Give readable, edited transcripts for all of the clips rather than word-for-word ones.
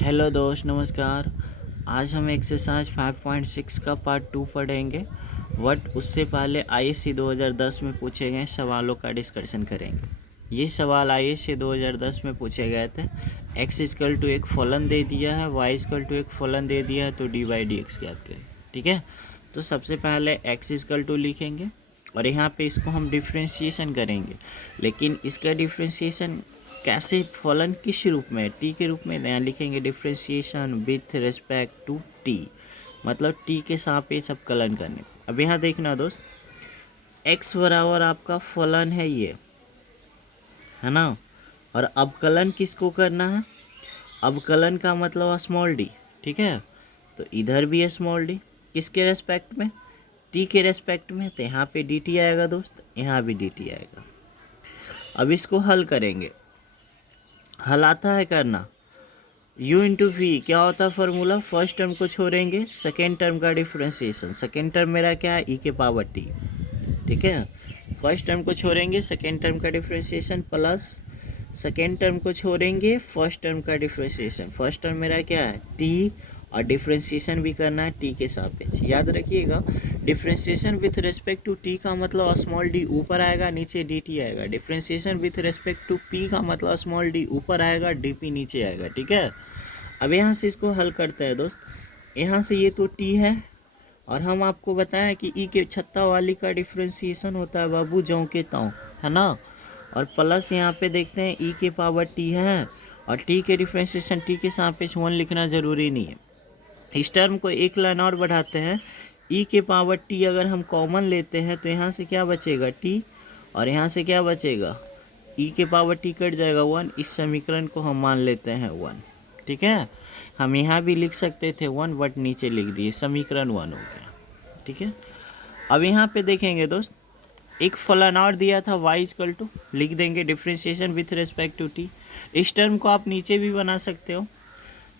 Hello दोस्त, नमस्कार। आज हम एक्सरसाइज 5.6 का पार्ट 2 पढ़ेंगे। उससे पहले आईएससी 2010 में पूछे गए सवालों का डिस्कशन करेंगे। ये सवाल आईएससी 2010 में पूछे गए थे। एक्स इक्वल टू एक फलन दे दिया है, वाई इक्वल टू एक फलन दे दिया है, तो डी बाई डी एक्स ज्ञात करें। ठीक है, तो सबसे पहले एक्स इक्वल टू लिखेंगे और यहाँ पे इसको हम डिफ्रेंशिएशन करेंगे। लेकिन इसका डिफ्रेंशिएशन कैसे, फलन किस रूप में, टी के रूप में। यहाँ लिखेंगे differentiation with respect to T, मतलब टी के सापेक्ष अवकलन करने। अब यहाँ देखना दोस्त, एक्स बराबर आपका फलन है ये, है ना। और अवकलन किसको करना है, अवकलन का मतलब स्मॉल डी। ठीक है, तो इधर भी है स्मॉल डी, किसके रेस्पेक्ट में, टी के रेस्पेक्ट में। तो यहाँ पे डी टी आएगा दोस्त, यहाँ भी डी टी आएगा। अब इसको हल करेंगे। हल आता है करना, u इंटू वी क्या होता है फॉर्मूला, फर्स्ट टर्म को छोड़ेंगे, सेकेंड टर्म का डिफ्रेंशिएशन। सेकेंड टर्म मेरा क्या है, e के पावर t। ठीक है, फर्स्ट टर्म को छोड़ेंगे, सेकेंड टर्म का डिफ्रेंशिएशन, प्लस सेकेंड टर्म को छोड़ेंगे, फर्स्ट टर्म का डिफ्रेंशिएशन। फर्स्ट टर्म मेरा क्या है t, और डिफ्रेंशिएशन भी करना है t के सापेक्ष। याद रखिएगा, differentiation with respect to t का मतलब स्मॉल d ऊपर आएगा, नीचे dt आएगा। Differentiation with respect to p का मतलब स्मॉल d ऊपर आएगा, dp नीचे आएगा। ठीक है, अब यहाँ से इसको हल करते हैं दोस्त। यहाँ से ये तो t है, और हम आपको बताएं कि e के छत्ता वाली का डिफ्रेंशिएशन होता है बाबू जौ के ताऊ, है ना। और प्लस यहाँ पे देखते हैं e के पावर t है, और t के डिफ्रेंशिएशन t के सापेक्ष 1 लिखना ज़रूरी नहीं है। इस टर्म को एक लाइन और बढ़ाते हैं, e के पावर t अगर हम कॉमन लेते हैं तो यहाँ से क्या बचेगा t, और यहाँ से क्या बचेगा, e के पावर t कट जाएगा 1। इस समीकरण को हम मान लेते हैं 1। ठीक है, हम यहाँ भी लिख सकते थे 1, बट नीचे लिख दिए, समीकरण 1 हो गया। ठीक है, अब यहाँ पे देखेंगे दोस्त, एक फलन और दिया था y इक्वल टू, लिख देंगे differentiation with respect to t। इस टर्म को आप नीचे भी बना सकते हो।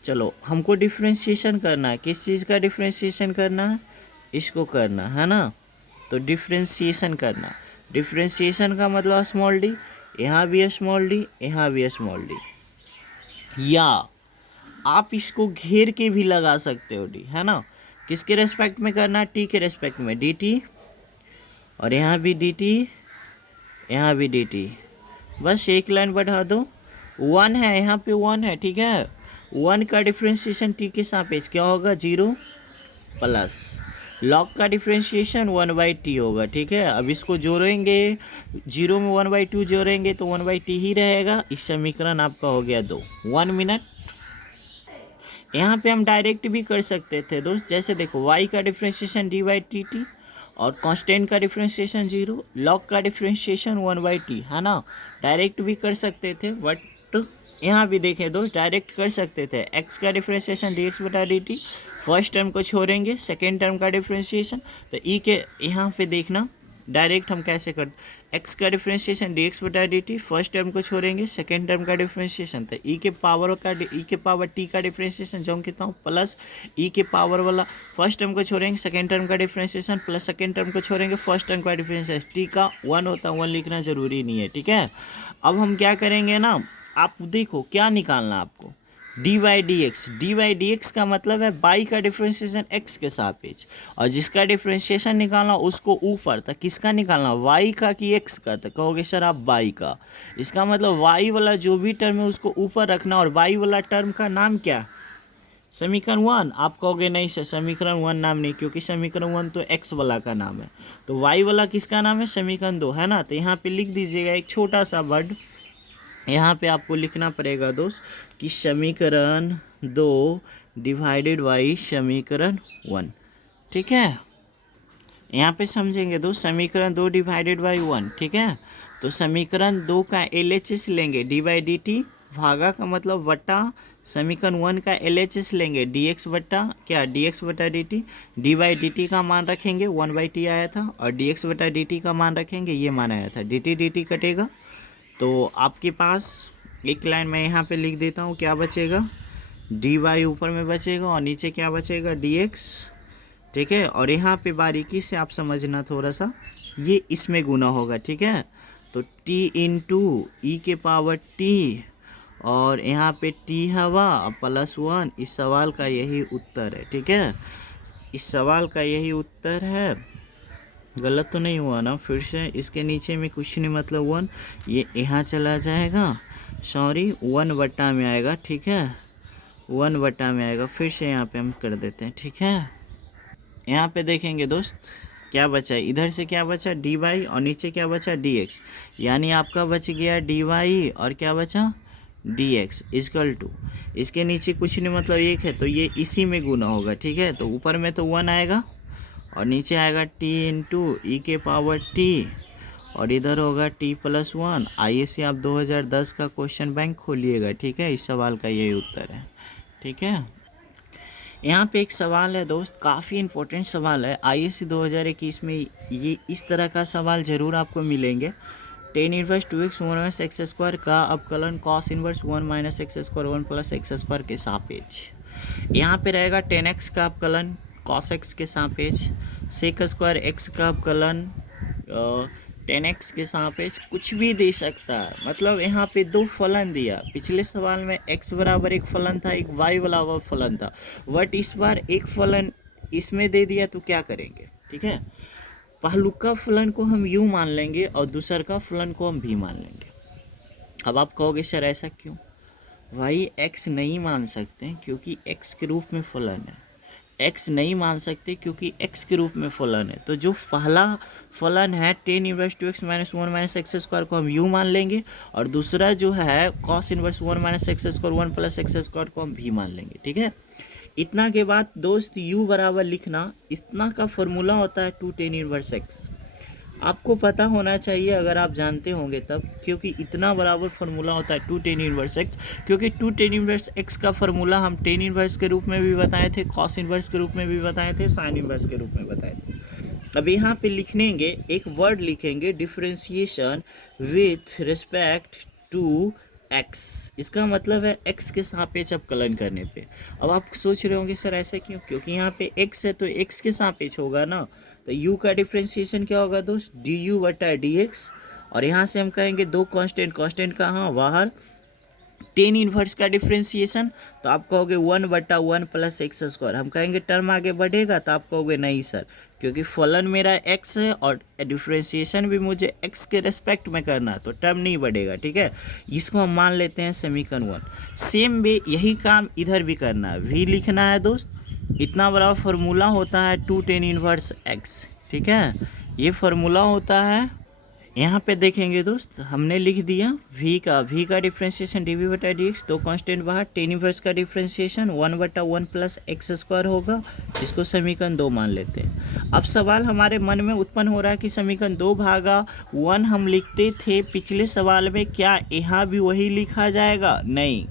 चलो, हमको डिफ्रेंशिएशन करना है, किस चीज़ का डिफ्रेंशिएशन करना है, इसको करना है ना। तो डिफ्रेंशिएशन करना, डिफ्रेंशिएशन का मतलब स्मॉल डी, यहाँ भी है स्मॉल डी, यहाँ भी है स्मॉल डी। या आप इसको घेर के भी लगा सकते हो डी, है ना। किसके रेस्पेक्ट में करना है, टी के रेस्पेक्ट में, डी टी, और यहाँ भी डी टी, यहाँ भी डी टी। बस एक लाइन बढ़ा दो, 1 है, यहाँ पे 1 है। ठीक है, 1 का डिफ्रेंशिएशन टी के सापेक्ष क्या होगा, 0, प्लस लॉग का डिफ्रेंशिएशन 1/t होगा। ठीक है, अब इसको जोड़ेंगे, 0 में 1/2 जोड़ेंगे तो 1/t ही रहेगा। इस समीकरण आपका हो गया 2। 1 मिनट। यहाँ पे हम डायरेक्ट भी कर सकते थे दोस्त, जैसे देखो y का डिफ्रेंशिएशन d/dt, और कांस्टेंट का डिफ्रेंशिएशन 0, लॉग का डिफ्रेंशिएशन 1/t, है ना। डायरेक्ट भी कर सकते थे, बट यहाँ भी देखें दोस्त, डायरेक्ट कर सकते थे। x का डिफ्रेंशिएशन dx/dt, फर्स्ट टर्म को छोड़ेंगे, सेकेंड टर्म का डिफ्रेंशिएशन, तो e के यहाँ पे देखना डायरेक्ट हम कैसे कर, x का डिफ्रेंशिएशन dx/dt, फर्स्ट टर्म को छोड़ेंगे, सेकेंड टर्म का डिफ्रेंशिएशन, तो e के पावर t का डिफ्रेंशिएशन जो कितना हो, प्लस e के पावर वाला फर्स्ट टर्म को छोड़ेंगे, सेकेंड टर्म का डिफ्रेंशिएशन, प्लस सेकेंड टर्म को छोड़ेंगे, फर्स्ट टर्म का डिफ्रेंशिएशन। t का 1 होता है, 1 लिखना ज़रूरी नहीं है। ठीक है, अब हम क्या करेंगे ना, आप देखो क्या निकालना आपको, dy/dx का मतलब है y का डिफ्रेंशिएशन x के सापेक्ष, और जिसका डिफ्रेंशिएशन निकालना उसको ऊपर तक, किसका निकालना, y का कि x का। तो कहोगे सर आप y का, इसका मतलब y वाला जो भी टर्म है उसको ऊपर रखना, और y वाला टर्म का नाम क्या, समीकरण 1। आप कहोगे नहीं सर समीकरण 1 नाम नहीं, क्योंकि समीकरण 1 तो x वाला का नाम है, तो y वाला किसका नाम है, समीकरण 2, है ना। तो यहाँ पे लिख दीजिएगा एक छोटा सा वर्ड, यहाँ पे आपको लिखना पड़ेगा दोस्त कि समीकरण 2 डिवाइडेड बाई समीकरण 1। ठीक है, यहाँ पे समझेंगे दोस्त, समीकरण 2 डिवाइडेड बाई 1। ठीक है, तो समीकरण 2 का LHS लेंगे, d/dt, भागा का मतलब वटा, समीकरण 1 का LHS लेंगे, dx बटा क्या, dx/dt, d/dt का मान रखेंगे 1/t आया था, और dx/dt का मान रखेंगे ये मान आया था, dt कटेगा। तो आपके पास एक लाइन मैं यहाँ पे लिख देता हूँ, क्या बचेगा, dy ऊपर में बचेगा, और नीचे क्या बचेगा, dx। ठीक है, और यहाँ पे बारीकी से आप समझना थोड़ा सा, ये इसमें गुना होगा। ठीक है, तो t इंटू ई के पावर t, और यहाँ पे टी हवा +1। इस सवाल का यही उत्तर है, ठीक है। इस सवाल का यही उत्तर है। गलत तो नहीं हुआ ना? फिर से इसके नीचे में कुछ नहीं, मतलब 1 ये यहाँ चला जाएगा, सॉरी 1/, में आएगा, ठीक है, 1/, में आएगा। फिर से यहाँ पे हम कर देते हैं, ठीक है। यहाँ पे देखेंगे दोस्त क्या बचा है, इधर से क्या बचा dy और नीचे क्या बचा dx, यानी आपका बच गया dy और क्या बचा dx इक्वल टू, इसके नीचे कुछ नहीं मतलब 1 है तो ये इसी में गुना होगा, ठीक है। तो ऊपर में तो 1 आएगा और नीचे आएगा t इंटू e⁻t और इधर होगा t+1। आइए से आप 2010 का क्वेश्चन बैंक खोलिएगा, ठीक है। इस सवाल का यही उत्तर है, ठीक है। यहाँ पे एक सवाल है दोस्त, काफ़ी इम्पोर्टेंट सवाल है। IAC 2021 में ये इस तरह का सवाल ज़रूर आपको मिलेंगे। tan इनवर्स 2x 1 - x² का अवकलन cos इनवर्स 1 - x² 1 + x² के सापेक्ष। यहाँ पे रहेगा tan x का अवकलन cos x के सापेक्ष, sec² x का अवकलन tan x के सापेक्ष, कुछ भी दे सकता है। मतलब यहाँ पे दो फलन दिया, पिछले सवाल में x बराबर एक फलन था, एक y बराबर फलन था, बट इस बार एक फलन इसमें दे दिया तो क्या करेंगे, ठीक है। पहलुका फलन को हम u मान लेंगे और दूसर का फलन को हम v मान लेंगे। अब आप कहोगे सर ऐसा क्यों? भाई x नहीं मान सकते क्योंकि x के रूप में फलन है, x नहीं मान सकते क्योंकि x के रूप में फलन है। तो जो पहला फलन है tan इनवर्स 2x - 1 - x² को हम u मान लेंगे और दूसरा जो है cos इनवर्स 1 - x² 1 + x² को हम v मान लेंगे, ठीक है। इतना के बाद दोस्त u बराबर लिखना, इतना का फॉर्मूला होता है 2 tan इनवर्स x। आपको पता होना चाहिए अगर आप जानते होंगे तब, क्योंकि इतना बराबर फार्मूला होता है 2 tan इनवर्स x, क्योंकि 2 tan इनवर्स x का फार्मूला हम tan इनवर्स के रूप में भी बताए थे, cos इनवर्स के रूप में भी बताए थे, sin इनवर्स के रूप में बताए थे। अब यहाँ पे लिखेंगे, एक वर्ड लिखेंगे differentiation with respect to x। इसका मतलब है x के सापेक्ष अवकलन करने पे। अब आप सोच रहे होंगे सर ऐसे क्यों? क्योंकि यहाँ पे x है तो x के सापेक्ष होगा ना, तो u का डिफरेंशिएशन क्या होगा दोस्त du/dx। और यहाँ से हम कहेंगे दो कांस्टेंट, कांस्टेंट कहाँ बाहर, tan इनवर्स का डिफरेंशिएशन, तो आप कहोगे 1/1 + x²। हम कहेंगे टर्म आगे बढ़ेगा तो आप कहोगे नहीं सर, क्योंकि फलन मेरा x है और डिफरेंशिएशन भी मुझे x के रेस्पेक्ट में करना है तो टर्म नहीं बढ़ेगा, ठीक है। इसको हम मान लेते हैं समीकरण 1। सेम वे यही काम इधर भी करना है, v लिखना है दोस्त। इतना बड़ा फार्मूला होता है 2 tan इनवर्स x, ठीक है, ये फार्मूला होता है। यहाँ पे देखेंगे दोस्त हमने लिख दिया v का डिफरेंशिएशन dv/dx, दो कांस्टेंट बाहर, tan इनवर्स का डिफरेंशिएशन 1/1 + x² होगा, इसको समीकरण 2 मान लेते हैं। अब सवाल हमारे मन में उत्पन्न हो रहा है कि समीकरण 2/1 हम लिखते थे पिछले सवाल में, क्या यहाँ भी वही लिखा जाएगा? नहीं,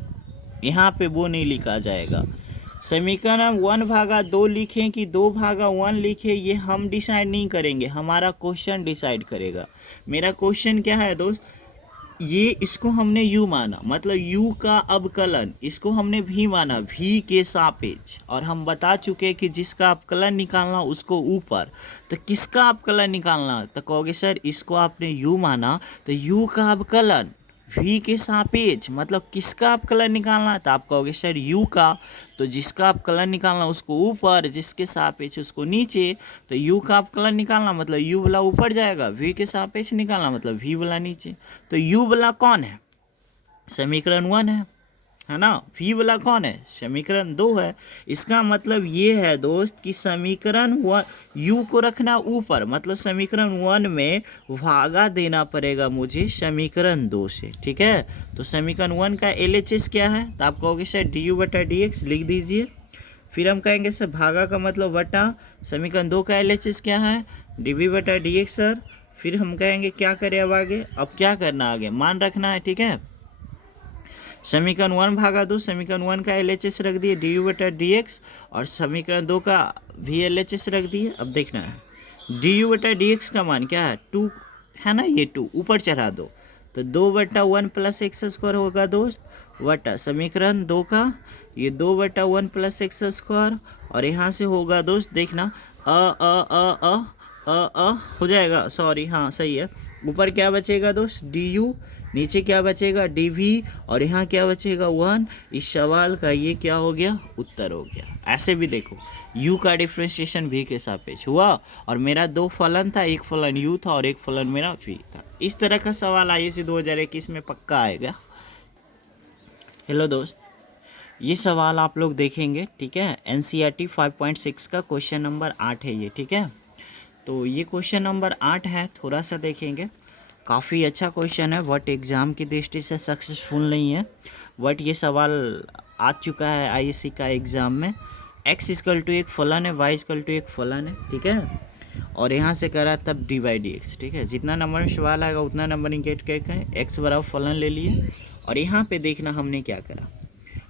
यहाँ पे वो नहीं लिखा जाएगा। समीकरण 1/2 लिखें कि 2/1 लिखें, ये हम डिसाइड नहीं करेंगे, हमारा क्वेश्चन डिसाइड करेगा। मेरा क्वेश्चन क्या है दोस्त, ये इसको हमने u माना, मतलब u का अवकलन, इसको हमने v माना, v के सापेक्ष। और हम बता चुके कि जिसका अवकलन निकालना उसको ऊपर, तो किसका अवकलन निकालना? तो कहोगे सर इसको आपने u माना तो u का अवकलन v के सापेक्ष, मतलब किसका अवकलन निकालना है? तो आप कहोगे सर u का, तो जिसका अवकलन निकालना उसको ऊपर, जिसके सापेक्ष उसको नीचे। तो u का अवकलन निकालना मतलब u वाला ऊपर जाएगा, v के सापेक्ष निकालना मतलब v वाला नीचे। तो u वाला कौन है? समीकरण 1 है ना। v वाला कौन है? समीकरण 2 है। इसका मतलब ये है दोस्त कि समीकरण 1 u को रखना ऊपर, मतलब समीकरण 1 में भागा देना पड़ेगा मुझे समीकरण 2 से, ठीक है। तो समीकरण 1 का LHS क्या है? तो आप कहोगे सर du/dx लिख दीजिए, फिर हम कहेंगे सर भागा का मतलब बटा, समीकरण 2 का LHS क्या है? dv/dx sir. फिर हम कहेंगे क्या करें अब आगे, अब क्या करना आगे, मान रखना है, ठीक है। समीकरण 1/2, समीकरण 1 का LHS रख दिए du/dx और समीकरण 2 का भी LHS रख दिए। अब देखना है du/dx का मान क्या है, 2 है ना, ये 2 ऊपर चढ़ा दो तो 2/1 + x² होगा दोस्त, वटा समीकरण 2 का ये 2/1 + x² और यहाँ से होगा दोस्त देखना हो जाएगा, सॉरी हाँ सही है। ऊपर क्या बचेगा दोस्त du, नीचे क्या बचेगा dv और यहाँ क्या बचेगा 1। इस सवाल का ये क्या हो गया, उत्तर हो गया। ऐसे भी देखो u का डिफ्रेंशिएशन v के सापेक्ष हुआ और मेरा दो फलन था, एक फलन u था और एक फलन मेरा v था। इस तरह का सवाल IAC 2021 में पक्का आएगा। हेलो दोस्त, ये सवाल आप लोग देखेंगे, ठीक है। NCERT 5.6 का क्वेश्चन नंबर 8 है ये, ठीक है। तो ये क्वेश्चन नंबर 8 है, थोड़ा सा देखेंगे। काफ़ी अच्छा क्वेश्चन है, बट एग्ज़ाम की दृष्टि से सक्सेसफुल नहीं है। बट ये सवाल आ चुका है IAC का एग्ज़ाम में। x इक्वल टू एक फलन है, y इक्वल टू एक फलन है, ठीक है। और यहाँ से करा तब dy/dx, ठीक है। जितना नंबर में सवाल आएगा उतना नंबर इंडिकेट करके x बराबर फलन ले लिए। और यहाँ पे देखना हमने क्या करा,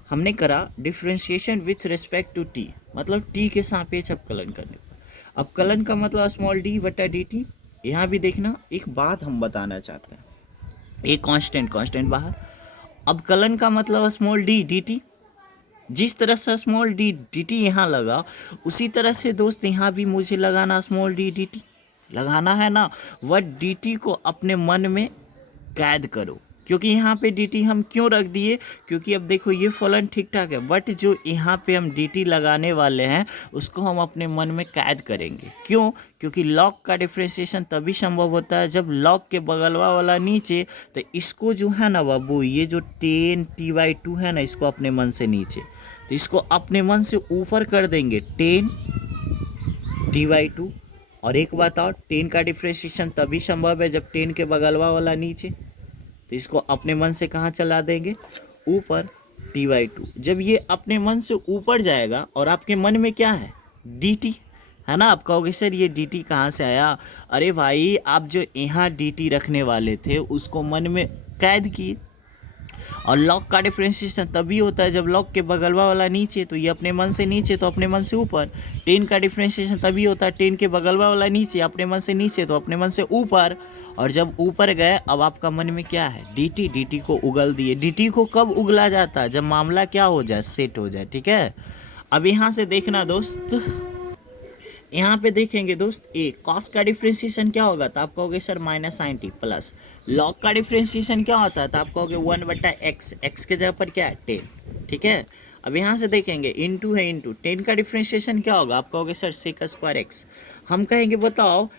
हमने करा differentiation with respect to t, मतलब t के सापेक्ष अवकलन करने पर। अवकलन का मतलब स्मॉल d बटा dt। यहाँ भी देखना एक बात हम बताना चाहते हैं, एक कांस्टेंट बाहर। अवकलन का मतलब स्मॉल d dt। जिस तरह से स्मॉल d dt यहाँ लगा, उसी तरह से दोस्त यहाँ भी मुझे लगाना स्मॉल d dt लगाना है ना। वट dt को अपने मन में कैद करो, क्योंकि यहाँ पे dt हम क्यों रख दिए, क्योंकि अब देखो ये फलन ठीक ठाक है, बट जो यहाँ पे हम dt लगाने वाले हैं उसको हम अपने मन में कैद करेंगे। क्यों, क्योंकि log का डिफ्रेंशिएशन तभी संभव होता है जब log के बगलवा वाला नीचे। तो इसको जो है ना बाबू, ये जो 10 t/2 है ना, इसको अपने मन से नीचे, तो इसको अपने मन से ऊपर कर देंगे 10 t/2। और एक बात और, 10 का डिफ्रेंशिएशन तभी संभव है जब 10 के बगलवा वाला नीचे, तो इसको अपने मन से कहाँ चला देंगे, ऊपर t/2। जब ये अपने मन से ऊपर जाएगा और आपके मन में क्या है, dt है ना। आप कहोगे सर ये dt कहाँ से आया। अरे भाई, आप जो यहाँ dt रखने वाले थे उसको मन में कैद किए। और log का डिफ्रेंशिएशन तभी होता है जब log के बगलवा वाला नीचे, तो ये अपने मन से नीचे तो अपने मन से ऊपर। 10 का डिफ्रेंशिएशन तभी होता है 10 के बगलवा वाला नीचे, अपने मन से नीचे तो अपने मन से ऊपर। और जब ऊपर गए, अब आपका मन में क्या है, dt को उगल दिए। dt को कब उगला जाता है, जब मामला क्या हो जाए, सेट हो जाए, ठीक है। अब यहाँ से देखना दोस्त, यहाँ पे देखेंगे दोस्त, ए कॉस का डिफ्रेंशिएशन क्या होगा, तो आप कहोगे sir -sin t plus log का डिफ्रेंशिएशन क्या होता है, तो आप कहोगे 1/x, x के जगह पर क्या है 10, ठीक है। अब यहाँ से देखेंगे इनटू है, इनटू 10 का डिफ्रेंशिएशन क्या होगा, आप कहोगे सर sec² x। हम कहेंगे बताओ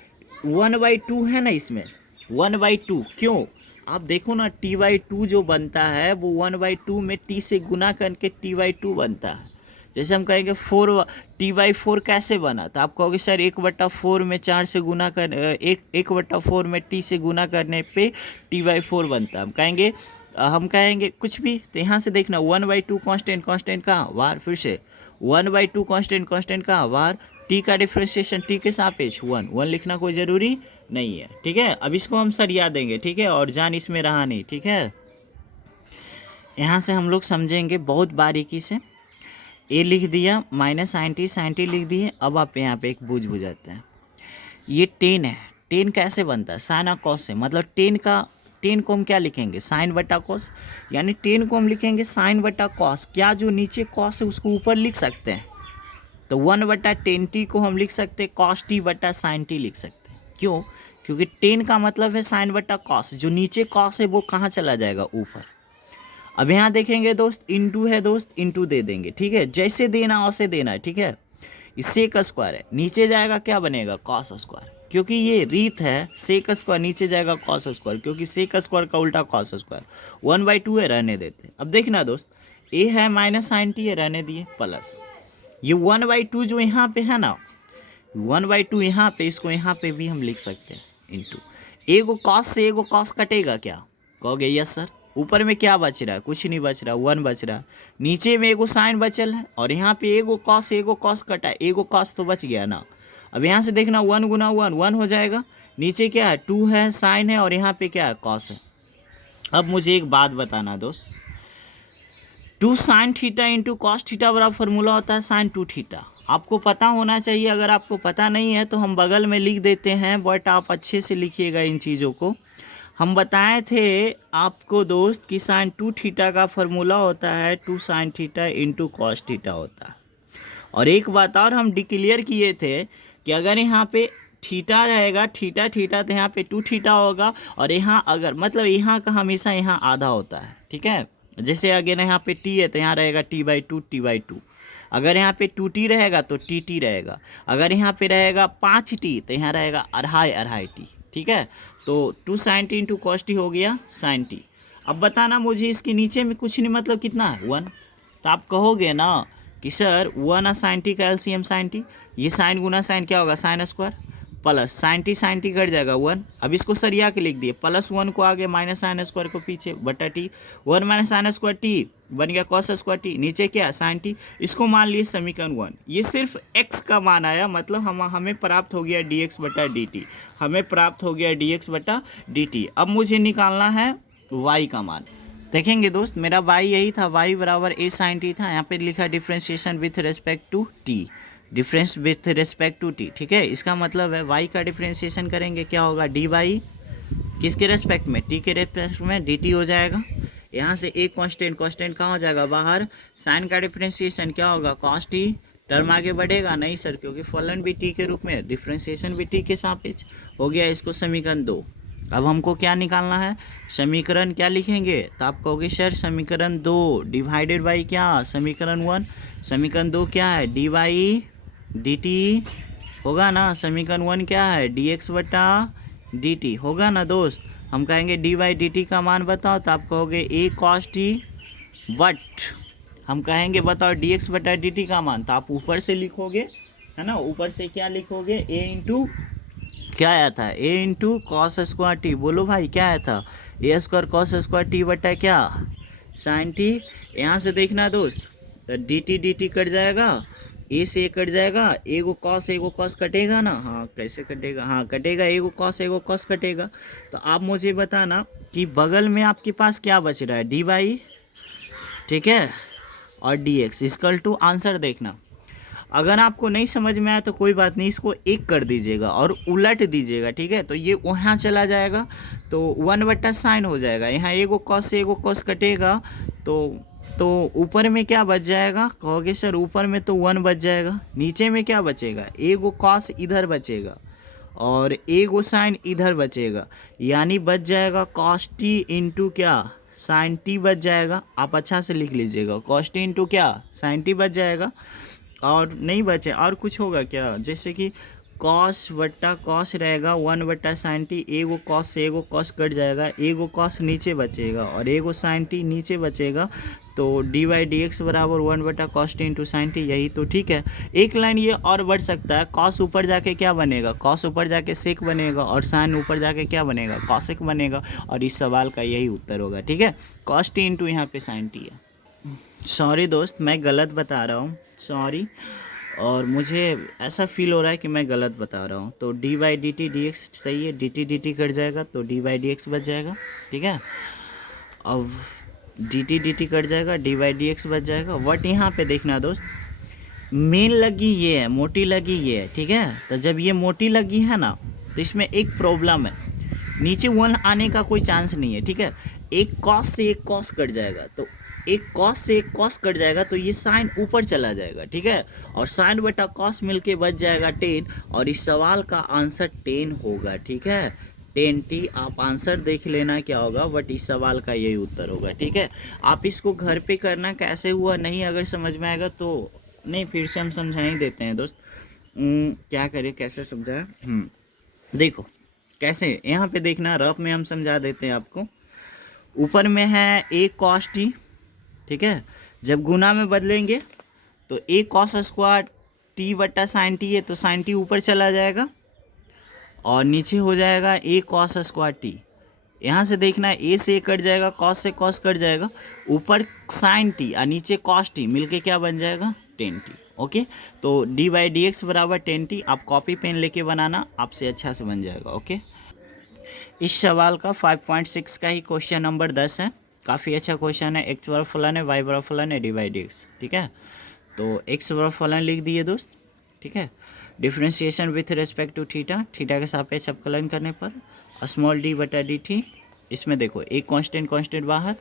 1/2 है ना इसमें, 1/2 क्यों, आप देखो ना t/2 जो बनता है वो 1/2 में t से गुना करके t/2 बनता है। जैसे हम कहेंगे 4 t/4 कैसे बना, तो आप कहोगे सर 1/4 में 4 से गुना कर 1/4 में t से गुना करने पे t/4 बनता है। हम कहेंगे कुछ भी, तो यहाँ से देखना 1/2 कांस्टेंट कहाँ, वार, फिर से 1/2 कांस्टेंट कहाँ, वार। t का डिफ्रेंशिएशन t के सापेक्ष 1 लिखना कोई ज़रूरी नहीं है, ठीक है। अब इसको हम सरिया देंगे, ठीक है, और जान इसमें रहा नहीं, ठीक है। यहाँ से हम लोग समझेंगे बहुत बारीकी से। ए लिख दिया, -sin t लिख दिए। अब आप यहाँ पे एक बुझ जाते हैं, ये 10 है, 10 कैसे बनता है, साइन और कॉस से, मतलब 10 को हम क्या लिखेंगे, साइन बटा कॉस, यानी 10 को हम लिखेंगे साइन बटा कॉस। क्या जो नीचे कॉस है उसको ऊपर लिख सकते हैं, तो 1/10t को हम लिख सकते हैं cos t बटा साइन t लिख सकते हैं। क्यों, क्योंकि 10 का मतलब है साइन बटा कॉस, जो नीचे कॉस है वो कहाँ चला जाएगा, ऊपर। अब यहाँ देखेंगे दोस्त, इनटू है दोस्त, इनटू दे देंगे, ठीक है, जैसे देना वैसे देना है, ठीक है। इससे sec² है, नीचे जाएगा क्या बनेगा, cos², क्योंकि ये रीत है। sec² नीचे जाएगा cos², क्योंकि sec² का उल्टा cos²। 1/2 है, रहने देते। अब देखना दोस्त, ए है -sin t है, रहने दिए, प्लस ये 1/2 जो यहाँ पे है ना, 1/2 यहाँ पे, इसको यहाँ पे भी हम लिख सकते हैं इनटू। एगो कॉस से एगो कॉस कटेगा क्या, कहोगे यस सर। ऊपर में क्या बच रहा है, कुछ नहीं बच रहा, 1 बच रहा है। नीचे में एगो साइन बचल है और यहाँ पे एगो कॉस कटा, एगो कॉस तो बच गया ना। अब यहाँ से देखना 1 गुना 1 हो जाएगा। नीचे क्या है, 2 है, साइन है, और यहाँ पे क्या है, कॉस है। अब मुझे एक बात बताना दोस्त, 2 sin theta into cos theta बराबर फार्मूला होता है sin 2 थीटा। आपको पता होना चाहिए, अगर आपको पता नहीं है तो हम बगल में लिख देते हैं, बट आप अच्छे से लिखिएगा इन चीज़ों को। हम बताए थे आपको दोस्त कि sin 2 थीटा का फार्मूला होता है 2 sin theta into cos theta होता है। और एक बात और हम डिक्लेयर किए थे कि अगर यहाँ पे थीटा रहेगा, थीटा थीटा तो यहाँ पे 2 थीटा होगा, और यहाँ अगर मतलब यहाँ का हमेशा यहाँ आधा होता है, ठीक है। जैसे अगर यहाँ पे टी है तो यहाँ रहेगा t/2 t/2। अगर यहाँ पे 2t रहेगा तो टी रहेगा। अगर यहाँ पे रहेगा 5t तो यहाँ रहेगा अढ़ाई टी, ठीक है। तो 2 sin t into cos T हो गया sin t। अब बताना मुझे इसके नीचे में कुछ नहीं, मतलब कितना है 1। तो आप कहोगे ना कि सर 1 साइन टी का एलसीएम साइन टी, ये साइन गुना साइन क्या होगा sine square, plus sign T cut जाएगा 1। अब इसको सरिया के लिख दिए, +1 को आगे माइनस साइन स्क्वायर को पीछे बटा T, 1 minus sine square T बन गया कॉस स्क्वायर टी, नीचे क्या साइन टी। इसको मान लिए समीकरण 1। ये सिर्फ x का मान आया, मतलब हमें प्राप्त हो गया dx बटा dt, हमें प्राप्त हो गया dx बटा dt। अब मुझे निकालना है y का मान। देखेंगे दोस्त, मेरा y यही था, y बराबर a साइन टी था। यहाँ पे लिखा differentiation with respect to T, difference with respect to T, ठीक है। इसका मतलब है y का डिफ्रेंशिएशन करेंगे क्या होगा, dy किसके रेस्पेक्ट में, t के रेस्पेक्ट में dt हो जाएगा। यहाँ से एक कांस्टेंट कहाँ हो जाएगा बाहर, साइन का डिफ्रेंशिएशन क्या होगा cos t, टर्म आगे बढ़ेगा नहीं सर, क्योंकि फलन भी t के रूप में, डिफ्रेंशिएशन भी t के सापेक्ष हो गया। इसको समीकरण 2। अब हमको क्या निकालना है, समीकरण क्या लिखेंगे, तो आप कहोगे सर समीकरण 2 डिवाइडेड बाई क्या, समीकरण 1। समीकरण 2 क्या है, dy dt होगा ना, समीकरण 1 क्या है, dx बटा dt होगा ना दोस्त। हम कहेंगे dy dt का मान बताओ, तो आप कहोगे a cos t वट, हम कहेंगे बताओ dx बटा dt का मान, तो आप ऊपर से लिखोगे, है ना, ऊपर से क्या लिखोगे, a इंटू क्या आया था, a into cos square T, बोलो भाई क्या आया था, a square cos square T बटा क्या साइन टी। यहाँ से देखना दोस्त, तो dt कट जाएगा, ए से कट जाएगा, एगो कॉस कटेगा ना, हाँ कैसे कटेगा, हाँ कटेगा, एगो कॉस कटेगा। तो आप मुझे बताना कि बगल में आपके पास क्या बच रहा है, डी बाई, ठीक है, और D X equal to answer देखना। अगर आपको नहीं समझ में आया तो कोई बात नहीं, इसको 1 कर दीजिएगा और उलट दीजिएगा, ठीक है। तो ये वहाँ चला जाएगा तो 1/sin हो जाएगा, यहाँ एगो कॉस कटेगा, तो ऊपर में क्या बच जाएगा, कहोगे सर ऊपर में तो 1 बच जाएगा, नीचे में क्या बचेगा, एगो कॉस इधर बचेगा और एगो साइन इधर बचेगा, यानी बच जाएगा cos t इंटू क्या साइन टी बच जाएगा। आप अच्छा से लिख लीजिएगा, cos t इंटू क्या साइन टी बच जाएगा। और नहीं बचे और कुछ होगा क्या, जैसे कि कॉस बट्टा कॉस रहेगा 1/sin टी, एगो कॉस से एगो कॉस कट जाएगा, एगो कॉस नीचे बचेगा और एगो साइन टी नीचे बचेगा, तो dy/dx बराबर 1/cos t into sine T, यही तो ठीक है। एक लाइन ये और बढ़ सकता है, कॉस ऊपर जाके क्या बनेगा, कॉस ऊपर जाके सेक बनेगा और साइन ऊपर जाके क्या बनेगा कॉसेक बनेगा, और इस सवाल का यही उत्तर होगा, ठीक है। cos t इंटू यहाँ पे साइन टी है। सॉरी दोस्त, मैं गलत बता रहा हूँ, सॉरी, और मुझे ऐसा फील हो रहा है कि मैं गलत बता रहा हूँ। तो dy/dt dx सही है, dt कट जाएगा तो dy/dx बच जाएगा, ठीक है। अब dt कट जाएगा, dy/dx बच जाएगा। वट यहाँ पे देखना दोस्त, मेन लगी ये है, मोटी लगी ये है, ठीक है। तो जब ये मोटी लगी है ना, तो इसमें एक प्रॉब्लम है, नीचे 1 आने का कोई चांस नहीं है, ठीक है। एक कॉस से एक कॉस कट जाएगा, तो एक कॉस से एक कॉस कट जाएगा तो ये साइन ऊपर चला जाएगा, ठीक है, और साइन बटा कॉस मिलके बच जाएगा 10, और इस सवाल का आंसर 10 होगा, ठीक है, 10t। आप आंसर देख लेना क्या होगा, बट इस सवाल का यही उत्तर होगा, ठीक है। आप इसको घर पे करना, कैसे हुआ नहीं अगर समझ में आएगा तो नहीं, फिर से हम समझा ही देते हैं दोस्त। क्या करें, कैसे समझाए, देखो कैसे, यहाँ पे देखना, रफ में हम समझा देते हैं आपको। ऊपर में है a cos t, ठीक है, जब गुना में बदलेंगे तो a cos स्क्वायर t बटा साइन टी है, तो साइन टी ऊपर चला जाएगा और नीचे हो जाएगा a cos स्क्वायर t। यहाँ से देखना, a से a कट जाएगा, cos से cos कट जाएगा, ऊपर साइन टी और नीचे cos t मिलके क्या बन जाएगा 10t, ओके। तो dy/dx बराबर 10t, आप कॉपी पेन लेके बनाना, आपसे अच्छा से बन जाएगा, ओके। इस सवाल का 5.6 का ही क्वेश्चन नंबर 10 है, काफ़ी अच्छा क्वेश्चन है। x बराबर फलन है, y बराबर फलन है, dy/dx, ठीक है। तो x बराबर फलन लिख दिए दोस्त, ठीक है। Differentiation with respect to theta, theta के सापेक्ष अवकलन करने पर स्मॉल d बटा dt। इसमें देखो एक कांस्टेंट बाहर,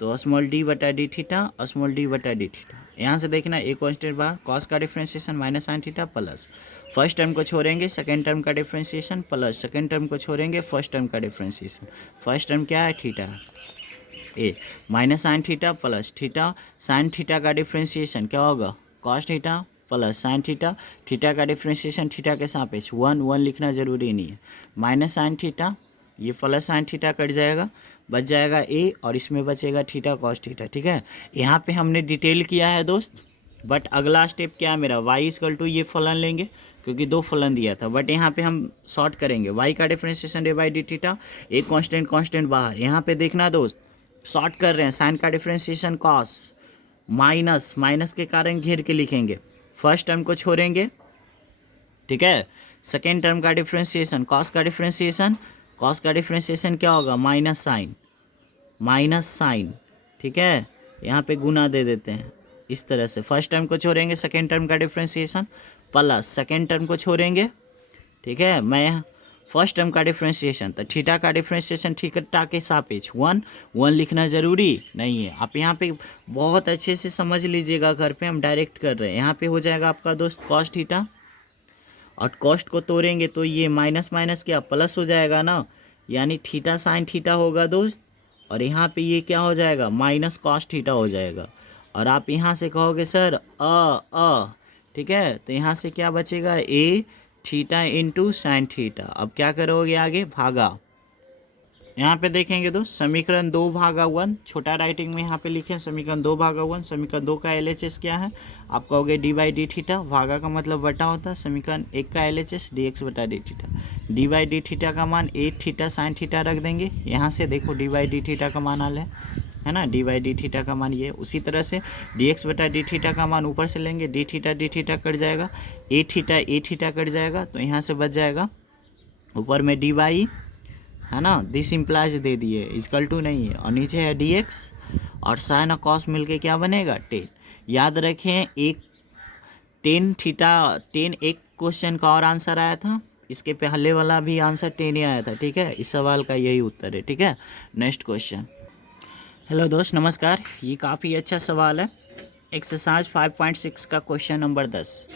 तो स्मॉल डी बटा डी थीटा, स्मॉल डी बटा डी थीटा। यहाँ से देखना एक कांस्टेंट बाहर, कॉस का differentiation minus sine theta plus first term को छोड़ेंगे सेकंड टर्म का डिफरेंशिएशन प्लस सेकंड टर्म को छोड़ेंगे फर्स्ट टर्म का डिफरेंशिएशन। फर्स्ट टर्म क्या है theta A minus sine theta plus theta sine theta का डिफरेंशिएशन क्या होगा cos theta plus sine theta, theta का डिफरेंशिएशन थीटा के सापेक्ष 1 लिखना ज़रूरी नहीं है, माइनस साइन थीटा ये प्लस साइन थीटा कट जाएगा, बच जाएगा ए और इसमें बचेगा थीटा कॉस थीटा। ठीक है, यहाँ पे हमने डिटेल किया है दोस्त, बट अगला स्टेप क्या है मेरा y इक्वल टू ये फलन लेंगे क्योंकि दो फलन दिया था, बट यहाँ पे हम शॉर्ट करेंगे y का differentiation D by D theta, एक कांस्टेंट बाहर। यहाँ पे देखना दोस्त शॉर्ट कर रहे हैं, साइन का डिफरेंशिएशन कॉस माइनस के कारण घेर के लिखेंगे, फर्स्ट टर्म को छोड़ेंगे। ठीक है, सेकेंड टर्म का डिफरेंशिएशन कॉस का डिफरेंशिएशन क्या होगा माइनस साइन। ठीक है, यहाँ पे गुना दे देते हैं इस तरह से, फर्स्ट टर्म को छोड़ेंगे सेकेंड टर्म का डिफरेंशिएशन प्लस सेकेंड टर्म को छोड़ेंगे। ठीक है, मैं फर्स्ट टर्म का डिफरेंशिएशन तो थीटा का डिफरेंशिएशन थीटा के सापेक्ष 1 लिखना ज़रूरी नहीं है। आप यहाँ पे बहुत अच्छे से समझ लीजिएगा, घर पे हम डायरेक्ट कर रहे हैं। यहाँ पे हो जाएगा आपका दोस्त कॉस थीटा और कॉस्ट को तोड़ेंगे तो ये माइनस क्या प्लस हो जाएगा ना, यानी थीटा साइन थीटा होगा दोस्त, और यहाँ पे ये क्या हो जाएगा माइनस कॉस थीटा हो जाएगा। और आप यहाँ से कहोगे सर ठीक है, तो यहाँ से क्या बचेगा ए थीटा इंटू साइन थीटा। अब क्या करोगे आगे भागा, यहाँ पे देखेंगे तो समीकरण 2/1 छोटा राइटिंग में यहाँ पे लिखे समीकरण 2/1, समीकरण 2 का LHS क्या है आप कहोगे डी बाई डी थीटा, भागा का मतलब बटा होता है, समीकरण 1 का LHS dx बटा d theta, D by D theta का मान 8 थीटा साइन थीटा रख देंगे। यहाँ से देखो डी बाई डी थीटा का मान आल है ना, डी बाई डी थीटा का मान ये, उसी तरह से dx बटा डी थीटा का मान ऊपर से लेंगे, डी थीटा कट जाएगा, ए थीटा कट जाएगा, तो यहाँ से बच जाएगा ऊपर में डी बाई है ना, दिस इम्प्लाइज दे दिए इक्वल टू नहीं है, और नीचे है dx और साइन और कॉस मिलके क्या बनेगा 10। याद रखें एक एक क्वेश्चन का और आंसर आया था, इसके पहले वाला भी आंसर 10 ही आया था। ठीक है, इस सवाल का यही उत्तर है। ठीक है, नेक्स्ट क्वेश्चन। हेलो दोस्त नमस्कार, ये काफ़ी अच्छा सवाल है, एक्सरसाइज 5.6 का क्वेश्चन नंबर 10।